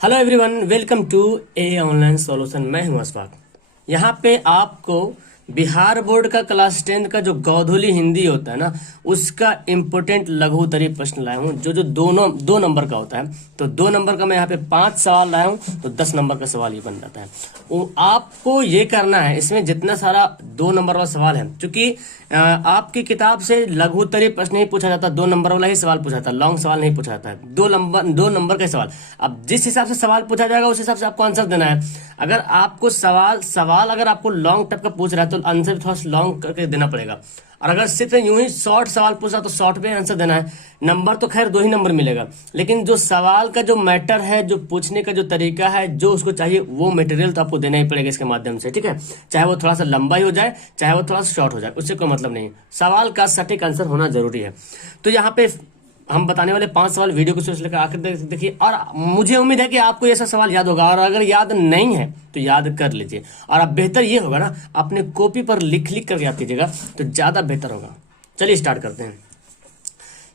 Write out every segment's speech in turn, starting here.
Hello everyone, welcome to a online solution. मैं हूं अशफाक। यहाँ पे आपको बिहार बोर्ड का क्लास 10 का जो गोधूली हिंदी होता है ना, उसका इम्पोर्टेंट लघु उत्तरीय प्रश्न लाया हूँ जो जो दो नंबर का होता है। तो 2 नंबर का मैं यहाँ पे 5 सवाल लाया हूँ, तो 10 नंबर का सवाल ये बन जाता है। वो आपको ये करना है, इसमें जितना सारा 2 नंबर वाला सवाल है, क्योंकि आपकी किताब से लघु उत्तरीय प्रश्न नहीं पूछा जाता, 2 नंबर वाला ही सवाल पूछा जाता है, लॉन्ग सवाल नहीं पूछा जाता है। 2 नंबर का सवाल, अब जिस हिसाब से सवाल पूछा जाएगा उस हिसाब से आपको आंसर देना है। अगर आपको सवाल अगर आपको लॉन्ग टाइप का पूछ रहा है तो आंसर भी थोड़ा सा लॉन्ग करके देना पड़ेगा। और अगर सिर्फ यूं ही शॉर्ट सवाल पूछ रहा तो शॉर्ट पे आंसर देना है। नंबर तो खैर 2 ही नंबर मिलेगा, लेकिन जो सवाल का जो मैटर है, जो पूछने का जो तरीका है, जो उसको चाहिए वो मटेरियल तो आपको देना ही पड़ेगा इसके माध्यम से, ठीक है। चाहे वो थोड़ा सा लंबा ही हो जाए, चाहे वो थोड़ा सा शॉर्ट हो जाए, उससे कोई मतलब नहीं है। सवाल का सटीक आंसर होना जरूरी है। तो यहाँ पे हम बताने वाले 5 सवाल, वीडियो को शुरू से लेकर आखिर तक देखिए। और मुझे उम्मीद है कि आपको ये सब सवाल याद होगा, और अगर याद नहीं है तो याद कर लीजिए। और अब बेहतर ये होगा ना, अपने कॉपी पर लिख लिख कर याद कीजिएगा तो ज्यादा बेहतर होगा। चलिए स्टार्ट करते हैं।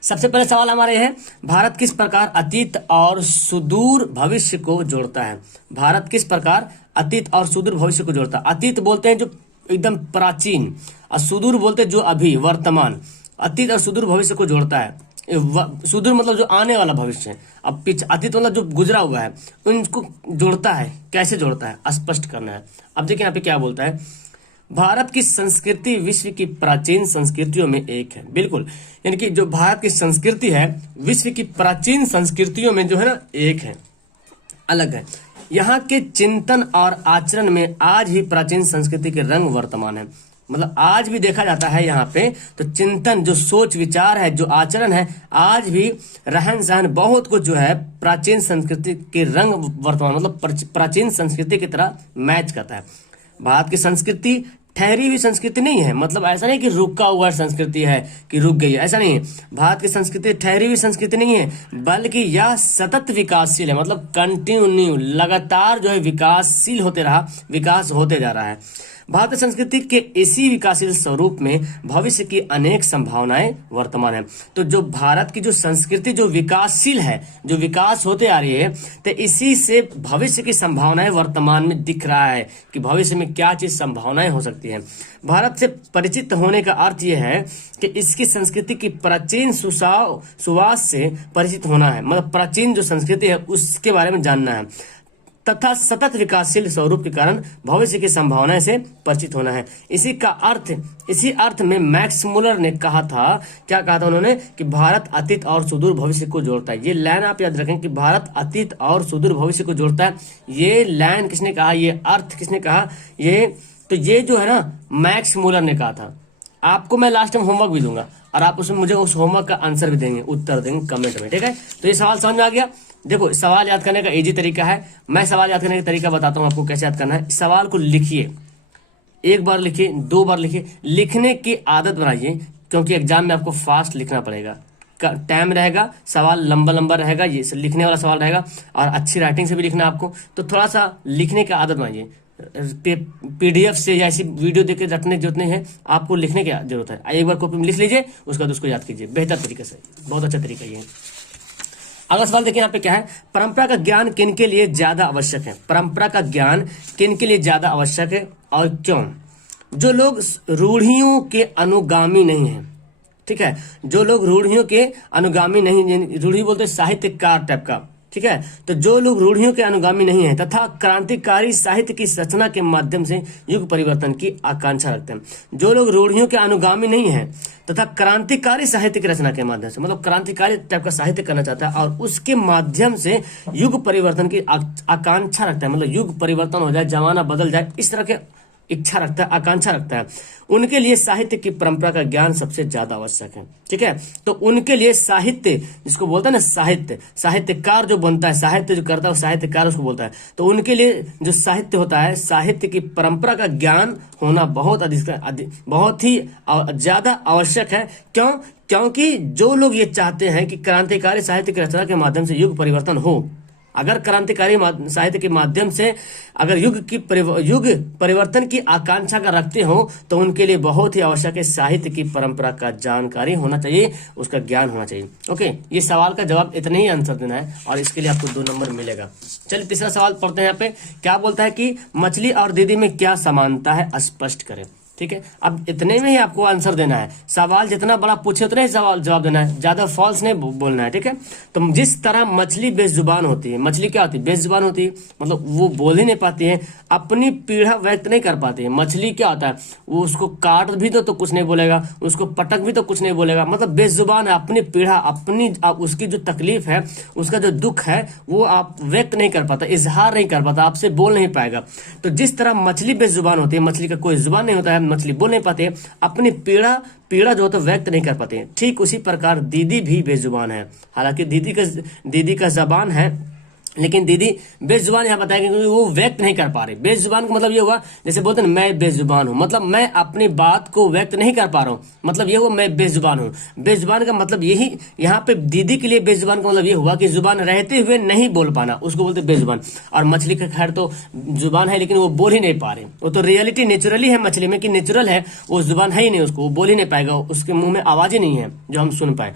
सबसे पहले सवाल हमारे है, भारत किस प्रकार अतीत और सुदूर भविष्य को जोड़ता है। भारत किस प्रकार अतीत और सुदूर भविष्य को जोड़ता है। अतीत बोलते हैं जो एकदम प्राचीन, और सुदूर बोलते हैं जो अभी वर्तमान। अतीत और सुदूर भविष्य को जोड़ता है। सुदूर मतलब जो आने वाला भविष्य है, अब पीछे अतीत मतलब जो गुजरा हुआ है, उनको जोड़ता है। कैसे जोड़ता है स्पष्ट करना है। अब देखिए यहाँ पे क्या बोलता है, भारत की संस्कृति विश्व की प्राचीन संस्कृतियों में एक है। बिल्कुल, यानी कि जो भारत की संस्कृति है विश्व की प्राचीन संस्कृतियों में जो है ना एक है, अलग है। यहाँ के चिंतन और आचरण में आज ही प्राचीन संस्कृति के रंग वर्तमान है। मतलब आज भी देखा जाता है यहाँ पे, तो चिंतन, जो सोच विचार है, जो आचरण है, आज भी रहन सहन, बहुत कुछ जो है प्राचीन संस्कृति के रंग वर्तमान, मतलब प्राचीन संस्कृति की तरह मैच करता है। भारत की संस्कृति ठहरी हुई संस्कृति नहीं है, मतलब ऐसा नहीं कि रुका हुआ संस्कृति है कि रुक गई है, ऐसा नहीं है। भारत की संस्कृति ठहरी हुई संस्कृति नहीं है, बल्कि यह सतत विकासशील है। मतलब कंटिन्यू, लगातार जो है विकासशील होते रहा, विकास होते जा रहा है। भारतीय संस्कृति के इसी विकासशील स्वरूप में भविष्य की अनेक संभावनाएं वर्तमान है। तो जो भारत की जो संस्कृति जो विकासशील है, जो विकास होते आ रही है, तो इसी से भविष्य की संभावनाएं वर्तमान में दिख रहा है कि भविष्य में क्या चीज संभावनाएं हो सकती है। भारत से परिचित होने का अर्थ यह है कि इसकी संस्कृति की प्राचीन सुवास से परिचित होना है। मतलब प्राचीन जो संस्कृति है उसके बारे में जानना है, तथा सतत विकासशील स्वरूप के कारण भविष्य की संभावनाएं से परिचित होना है। इसी अर्थ में मैक्स मुलर ने कहा था, क्या कहा था उन्होंने, कि भारत अतीत और सुदूर भविष्य को जोड़ता है। ये लाइन आप याद रखें कि भारत अतीत और सुदूर भविष्य को जोड़ता है। ये लाइन किसने कहा, ये अर्थ किसने कहा, ये जो है ना मैक्स मुलर ने कहा था। आपको मैं लास्ट टाइम होमवर्क भी दूंगा और आप उसमें मुझे उस होमवर्क का आंसर भी देंगे, उत्तर देंगे कमेंट में, ठीक है। तो ये सवाल समझ में आ गया। देखो, सवाल याद करने का इजी तरीका है। मैं सवाल याद करने का तरीका बताता हूं आपको कैसे याद करना है। सवाल को लिखिए, 1 बार लिखिए, 2 बार लिखिए, लिखने की आदत बनाइए, क्योंकि एग्जाम में आपको फास्ट लिखना पड़ेगा। टाइम रहेगा, सवाल लंबा लंबा रहेगा, ये लिखने वाला सवाल रहेगा, और अच्छी राइटिंग से भी लिखना आपको। तो थोड़ा सा लिखने की आदत बनाइए। पीडीएफ से या ऐसी वीडियो देख के रटने की जरूरत नहीं है, आपको लिखने की जरूरत है। एक बार कॉपी में लिख लीजिए, उसके बाद उसको याद कीजिए बेहतर तरीके से। बहुत अच्छा तरीका ये है। अगला सवाल देखिए यहाँ पे क्या है, परंपरा का ज्ञान किन के लिए ज्यादा आवश्यक है। परंपरा का ज्ञान किन के लिए ज्यादा आवश्यक है और क्यों। जो लोग रूढ़ियों के अनुगामी नहीं है, ठीक है, जो लोग रूढ़ियों के अनुगामी नहीं, रूढ़ी बोलते साहित्यकार टाइप का, ठीक है। तो जो लोग रूढ़ियों के अनुगामी नहीं है तथा क्रांतिकारी साहित्य की रचना के माध्यम से युग परिवर्तन की आकांक्षा रखते हैं। जो लोग रूढ़ियों के अनुगामी नहीं है तथा क्रांतिकारी साहित्य की रचना के माध्यम से, मतलब क्रांतिकारी टाइप का साहित्य करना चाहता है और उसके माध्यम से युग परिवर्तन की आकांक्षा रखता है, मतलब युग परिवर्तन हो जाए, जमाना बदल जाए, इस तरह के इच्छा रखता है, आकांक्षा रखता है, उनके लिए साहित्य की परंपरा का ज्ञान सबसे ज्यादा आवश्यक है, ठीक है। तो उनके लिए साहित्य, जिसको बोलता है ना साहित्य, साहित्यकार जो बनता है, साहित्य जो करता है साहित्यकार उसको बोलता है। तो उनके लिए जो साहित्य होता है, साहित्य की परंपरा का ज्ञान होना बहुत ही ज्यादा आवश्यक है। क्योंकि जो लोग ये चाहते हैं कि क्रांतिकारी साहित्य की रचना के माध्यम से युग परिवर्तन हो, अगर क्रांतिकारी साहित्य के माध्यम से अगर युग परिवर्तन की आकांक्षा का रखते हो तो उनके लिए बहुत ही आवश्यक है साहित्य की परंपरा का जानकारी होना चाहिए, उसका ज्ञान होना चाहिए। ओके, ये सवाल का जवाब इतना ही आंसर देना है और इसके लिए आपको 2 नंबर मिलेगा। चलिए तीसरा सवाल पढ़ते हैं। यहाँ पे क्या बोलता है कि मछली और दीदी में क्या समानता है, स्पष्ट करें। ठीक है, अब इतने में ही आपको आंसर देना है। सवाल जितना बड़ा पूछे उतना ही सवाल जवाब देना है, ज्यादा फॉल्स नहीं बोलना है। ठीक है, तो जिस तरह मछली बेजुबान होती है, मछली क्या होती है, बेजुबान होती है, मतलब वो बोल ही नहीं पाती है, अपनी पीड़ा व्यक्त नहीं कर पाती है। मछली क्या होता है, वो उसको काट भी दो तो कुछ नहीं बोलेगा, उसको पटक भी तो कुछ नहीं बोलेगा, मतलब बेजुबान है। अपनी पीड़ा, अपनी उसकी जो तकलीफ है, उसका जो दुख है, वो आप व्यक्त नहीं कर पाता, इजहार नहीं कर पाता, आपसे बोल नहीं पाएगा। तो जिस तरह मछली बेजुबान होती है, मछली का कोई जुबान नहीं होता है, मछली बोल नहीं पाते, अपनी पीड़ा जो तो व्यक्त नहीं कर पाते, ठीक उसी प्रकार दीदी भी बेजुबान है। हालांकि दीदी का जबान है, लेकिन दीदी बेजुबान यहाँ बताया क्योंकि वो व्यक्त नहीं कर पा रही। बेजुबान का मतलब ये हुआ, जैसे बोलते हैं मैं बेजुबान हूं, मतलब मैं अपनी बात को व्यक्त नहीं कर पा रहा हूं, मतलब ये हुआ मैं बेजुबान हूं। बेजुबान का मतलब यही, यहाँ पे दीदी के लिए बेजुबान का मतलब ये हुआ कि जुबान रहते हुए नहीं बोल पाना, उसको बोलते बेजुबान। और मछली का खैर तो जुबान है लेकिन वो बोल ही नहीं पा रही, वो तो रियलिटी नेचुरली है मछली में कि नेचुरल है, वो जुबान है ही नहीं, उसको वो बोल ही नहीं पाएगा, उसके मुंह में आवाज ही नहीं है जो हम सुन पाए।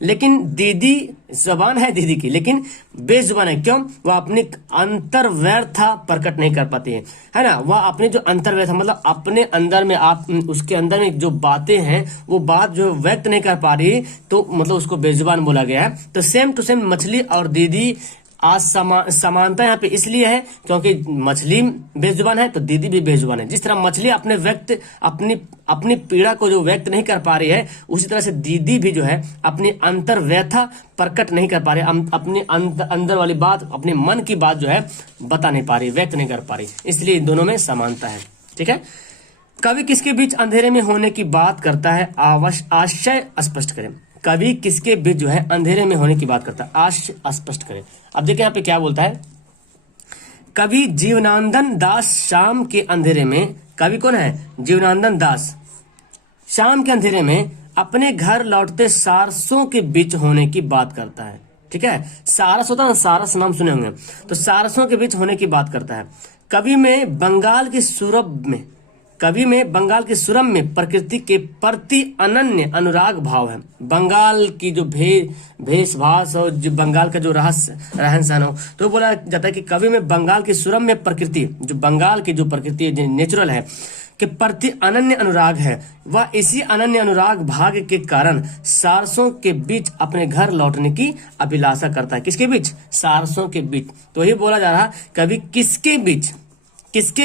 लेकिन दीदी जबान है दीदी की, लेकिन बेजुबान है। क्यों? वह अपनी अंतर्व्यर्था प्रकट नहीं कर पाती है ना। वह अपने जो अंतर्व्यर्था मतलब अपने अंदर में, आप उसके अंदर में जो बातें हैं वो बात जो व्यक्त नहीं कर पा रही, तो मतलब उसको बेजुबान बोला गया है। तो सेम टू सेम मछली और दीदी आज समानता यहाँ पे इसलिए है क्योंकि मछली बेजुबान है तो दीदी भी बेजुबान है। जिस तरह मछली अपनी पीड़ा को जो व्यक्त नहीं कर पा रही है, उसी तरह से दीदी भी जो है अपनी अंतर व्यथा प्रकट नहीं कर पा रही, अपनी अंदर वाली बात, अपने मन की बात जो है बता नहीं पा रही, व्यक्त नहीं कर पा रही, इसलिए इन दोनों में समानता है। ठीक है, कवि किसके बीच अंधेरे में होने की बात करता है, आशय स्पष्ट करें। कवि किसके बीच जो है अंधेरे में होने की बात करता है, आशय स्पष्ट करें। अब देखिए यहाँ पे क्या बोलता है, कवि जीवनानंद दास शाम के अंधेरे में, कवि कौन है, जीवनानंद दास, शाम के अंधेरे में अपने घर लौटते सारसों के बीच होने की बात करता है। ठीक है, सारस होता है ना, सारस नाम सुने होंगे, तो सारसों के बीच होने की बात करता है। कवि में बंगाल की सुरम में प्रकृति के प्रति अनन्य अनुराग भाव है। बंगाल की जो भेषभाष और जो बंगाल का जो रहन सहन हो, तो बोला जाता है कि कवि में बंगाल की सुरम में प्रकृति, जो बंगाल की जो प्रकृति नेचुरल है, के प्रति अनन्य अनुराग है। वह इसी अनन्य अनुराग भाग के कारण सारसों के बीच अपने घर लौटने की अभिलाषा करता है। किसके बीच? सारसों के बीच। तो ये बोला जा रहा कवि किसके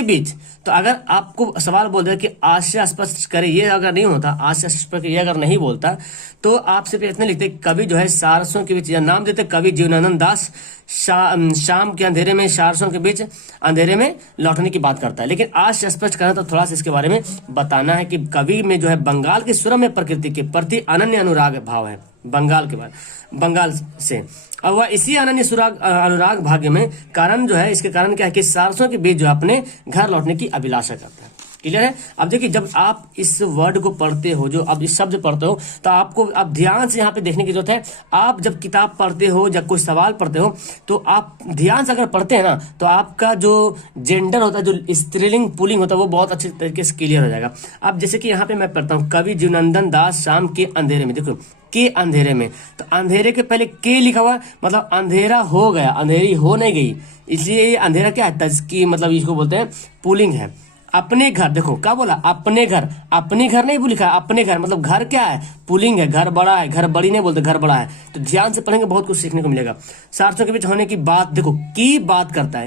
बीच। तो अगर आपको सवाल बोल दे कि आशय स्पष्ट करे, ये अगर नहीं होता, आशय स्पष्ट ये अगर नहीं बोलता, तो आप सिर्फ इतने लिखते कवि जो है सारसों के बीच, या नाम देते कवि जीवनानंद दास शाम के अंधेरे में सारसों के बीच अंधेरे में लौटने की बात करता है। लेकिन आशय स्पष्ट करना तो थोड़ा सा इसके बारे में बताना है कि कवि में जो है बंगाल की सुरम्य प्रकृति के प्रति अनन्य अनुराग भाव है, बंगाल से। और वह इसी अनन्य अनुराग भाग्य में कारण जो है, इसके कारण क्या है कि सारसों के बीच जो अपने घर लौटने की अभिलाषा करता है। क्लियर है? अब देखिए, जब आप इस वर्ड को पढ़ते हो, जो अब इस शब्द पढ़ते हो, तो आपको अब ध्यान से यहाँ पे देखने की जरूरत है। आप जब किताब पढ़ते हो, जब कोई सवाल पढ़ते हो, तो आप ध्यान से अगर पढ़ते हैं ना, तो आपका जो जेंडर होता है, जो स्त्रीलिंग पुल्लिंग होता है, वो बहुत अच्छे तरीके से क्लियर हो जाएगा। अब जैसे कि यहाँ पे मैं पढ़ता हूँ, कवि जीवनानंद दास शाम के अंधेरे में, देखो के अंधेरे में, तो अंधेरे के पहले के लिखा हुआ, मतलब अंधेरा हो गया, अंधेरी हो नहीं गई, इसलिए ये अंधेरा क्या है, तजकी, मतलब इसको बोलते हैं पुल्लिंग है। अपने घर, देखो क्या बोला, अपने घर, अपने घर नहीं लिखा, अपने घर मतलब घर क्या है, पुल्लिंग है, घर बड़ा है, घर बड़ी नहीं बोलते, घर बड़ा है। तो ध्यान से पढ़ेंगे, बहुत कुछ सीखने को मिलेगा। सारसों के बीच होने की बात, देखो की बात करता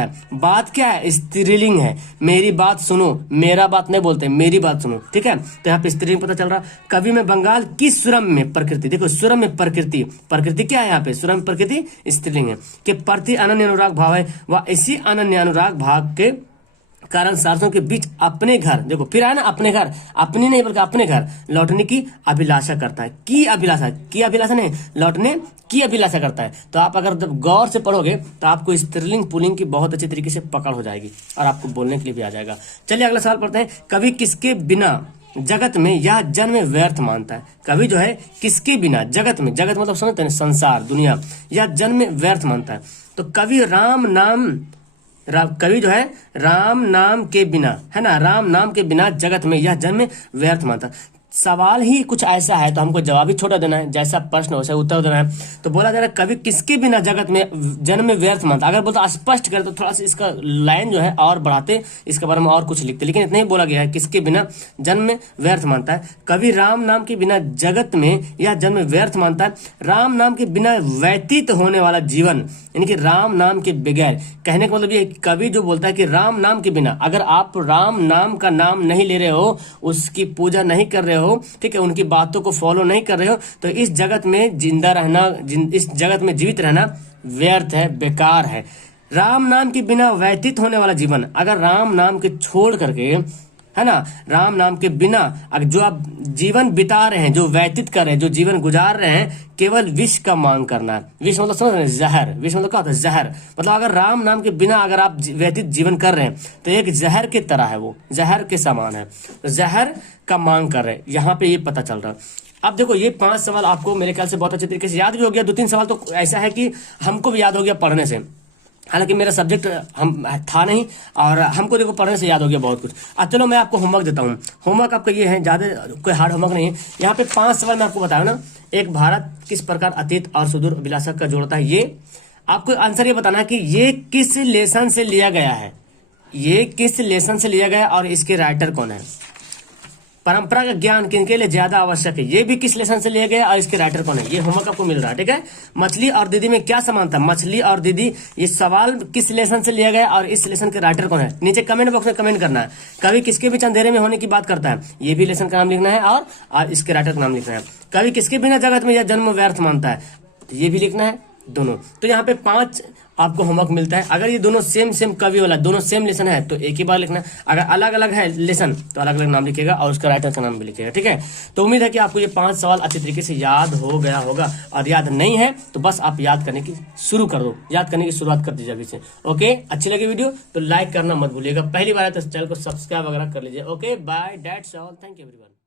है, बात क्या है, स्त्रीलिंग है, मेरी बात सुनो, मेरा बात नहीं बोलते, मेरी बात सुनो। ठीक है, तो यहाँ पे स्त्रीलिंग पता चल रहा। कवि में बंगाल की सुरम में प्रकृति, देखो सुरम में प्रकृति क्या है, यहाँ पे सुरम में प्रकृति स्त्रीलिंग है, के प्रति अनन्य अनुराग भाव है। वह इसी अनन्य अनुराग भाव के कारण सारसों के बीच अपने घर, देखो फिर आया ना, अपने घर, अपनी नहीं बल्कि अपने घर लौटने की अभिलाषा करता है। की अभिलाषा नहीं, लौटने की अभिलाषा करता है। तो आप अगर जब गौर से पढ़ोगे तो आपको स्त्रीलिंग पुल्लिंग की बहुत अच्छी तरीके से पकड़ हो जाएगी और आपको बोलने के लिए भी आ जाएगा। चलिए अगला सवाल पढ़ते हैं, कवि किसके बिना जगत में यह जन्म व्यर्थ मानता है। कवि जो है किसके बिना, जगत में, जगत मतलब समझते हैं संसार दुनिया, यह जन्म व्यर्थ मानता है। तो कवि जो है राम नाम के बिना, है ना, राम नाम के बिना जगत में यह जन्म व्यर्थ मानता है। सवाल ही कुछ ऐसा है तो हमको जवाब ही छोटा देना है, जैसा प्रश्न वैसा उत्तर देना है। तो बोला जा रहा है कवि किसके बिना जगत में जन्म व्यर्थ मानता। अगर बोलता स्पष्ट करे तो थोड़ा सा इसका लाइन जो है और बढ़ाते, इसके बारे में और कुछ लिखते, लेकिन इतना ही बोला गया है किसके बिना जन्म व्यर्थ मानता है। कवि राम नाम के बिना जगत में यह जन्म व्यर्थ मानता है। राम नाम के बिना व्यतीत होने वाला जीवन, यानी कि राम नाम के बगैर, कहने का मतलब ये कवि जो बोलता है कि राम नाम के बिना, अगर आप राम नाम का नाम नहीं ले रहे हो, उसकी पूजा नहीं कर रहे हो, ठीक है, उनकी बातों को फॉलो नहीं कर रहे हो, तो इस जगत में जिंदा रहना, इस जगत में जीवित रहना व्यर्थ है, बेकार है। राम नाम के बिना व्यतीत होने वाला जीवन, अगर राम नाम के छोड़ करके, है ना, राम नाम के बिना अगर जो आप जीवन बिता रहे हैं, जो व्यतीत कर रहे हैं, जो जीवन गुजार रहे हैं, केवल विष का मांग करना है। विष मतलब समझ रहे हैं, जहर। विष मतलब क्या होता है, जहर। मतलब अगर राम नाम के बिना अगर आप व्यतीत जीवन कर रहे हैं तो एक जहर की तरह है, वो जहर के समान है, तो जहर का मांग कर रहे हैं, यहाँ पे ये पता चल रहा है। अब देखो ये 5 सवाल आपको मेरे ख्याल से बहुत अच्छे तरीके से याद भी हो गया। 2-3 सवाल तो ऐसा है कि हमको भी याद हो गया पढ़ने से, हालांकि मेरा सब्जेक्ट हम था नहीं, और हमको देखो पढ़ने से याद हो गया बहुत कुछ। अब चलो मैं आपको होमवर्क देता हूँ। होमवर्क आपका ये है, ज्यादा कोई हार्ड होमवर्क नहीं है। यहाँ पे 5 सवाल मैं आपको बताया ना, एक भारत किस प्रकार अतीत और सुदूर अभिलाषा का जोड़ता है, ये आपको आंसर ये बताना है कि ये किस लेसन से लिया गया है, ये किस लेसन से लिया गया और इसके राइटर कौन है। परंपरा का ज्ञान किनके लिए ज्यादा आवश्यक है, ये भी किस लेसन से लिया गया और इसके राइटर कौन है, ये होमवर्क आपको मिल रहा है, ठीक है। मछली और दीदी में क्या समानता, मछली और दीदी, ये सवाल किस लेसन से लिया गया और इस लेसन के राइटर कौन है, नीचे कमेंट बॉक्स में कमेंट करना है। कवि किसके बीच अंधेरे में होने की बात करता है, ये भी लेसन का नाम लिखना है, और इसके राइटर का नाम लिखना है। कवि किसके बिना जगत में यह जन्म व्यर्थ मानता है, ये भी लिखना है, दोनों। तो यहाँ पे 5 आपको होमवर्क मिलता है। अगर ये दोनों सेम कवि वाला, दोनों सेम लेसन है तो एक ही बार लिखना है, अगर अलग अलग है लेसन तो अलग अलग नाम लिखेगा और उसका राइटर का नाम भी लिखेगा, ठीक है। तो उम्मीद है कि आपको ये 5 सवाल अच्छे तरीके से याद हो गया होगा, और याद नहीं है तो बस आप याद करने की शुरू कर दो, याद करने की शुरुआत कर दीजिए अभी से। ओके, अच्छी लगी वीडियो तो लाइक करना मत भूलिएगा, पहली बार है तो चैनल को सब्सक्राइब वगैरह कर लीजिए। Okay, bye, that's all, thank you everyone.